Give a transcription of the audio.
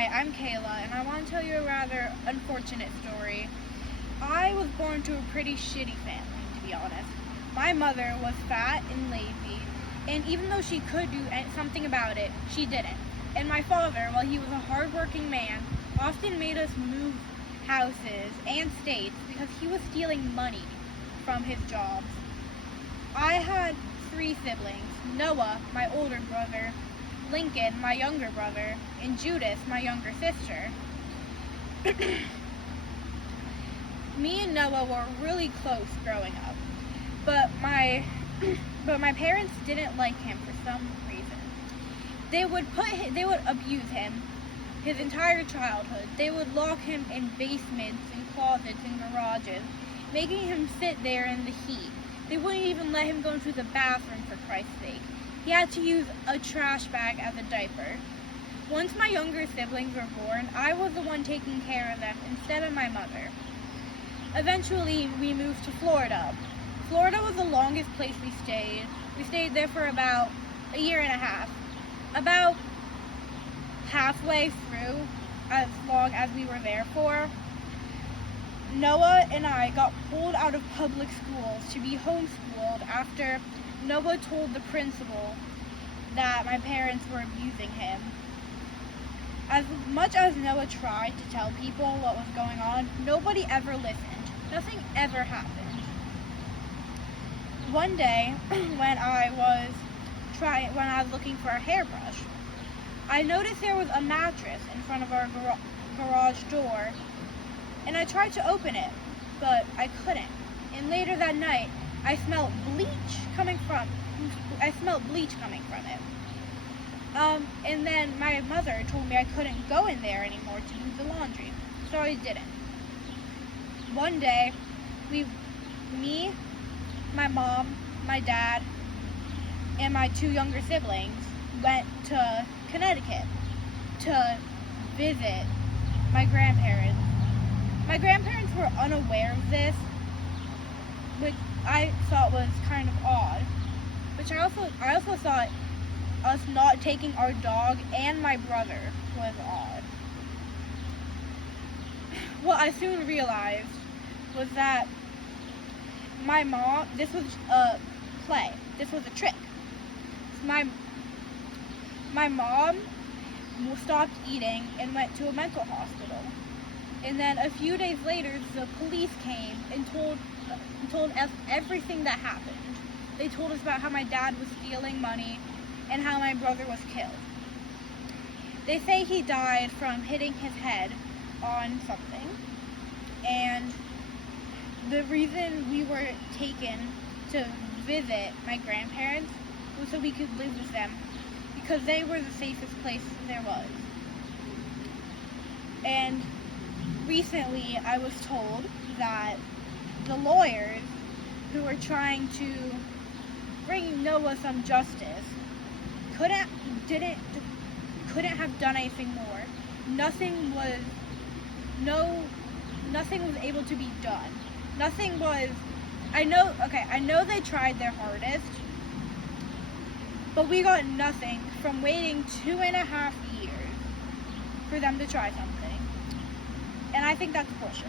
Hi, I'm Kayla, and I want to tell you a rather unfortunate story. I was born to a pretty shitty family, to be honest. My mother was fat and lazy, and even though she could do something about it, she didn't. And my father, while he was a hardworking man, often made us move houses and states because he was stealing money from his jobs. I had 3 siblings: Noah, my older brother, Lincoln, my younger brother, and Judith, my younger sister. Me and Noah were really close growing up, but my parents didn't like him for some reason. They would abuse him his entire childhood. They would lock him in basements and closets and garages, making him sit there in the heat. They wouldn't even let him go into the bathroom, for Christ's sake. He had to use a trash bag as a diaper. Once my younger siblings were born, I was the one taking care of them instead of my mother. Eventually, we moved to Florida. Florida was the longest place we stayed. We stayed there for about a year and a half. About halfway through, as long as we were there for, Noah and I got pulled out of public schools to be homeschooled after Noah told the principal that my parents were abusing him. As much as Noah tried to tell people what was going on, nobody ever listened. Nothing ever happened. One day, when I was looking for a hairbrush, I noticed there was a mattress in front of our garage door, and I tried to open it, but I couldn't. And later that night, I smelled bleach coming from it. And then my mother told me I couldn't go in there anymore to do the laundry, so I didn't. One day, me, my mom, my dad, and my 2 younger siblings went to Connecticut to visit my grandparents. My grandparents were unaware of this, which I thought was kind of odd. Which I also thought us not taking our dog and my brother was odd. What I soon realized was that my mom, this was a play. This was a trick. My mom stopped eating and went to a mental hospital. And then a few days later, the police came and told us everything that happened. They told us about how my dad was stealing money and how my brother was killed. They say he died from hitting his head on something. And the reason we were taken to visit my grandparents was so we could live with them, because they were the safest place there was. And recently, I was told that the lawyers who were trying to bring Noah some justice couldn't have done anything more. Nothing was able to be done. I know they tried their hardest, but we got nothing from waiting 2.5 years for them to try something. And I think that's bullshit.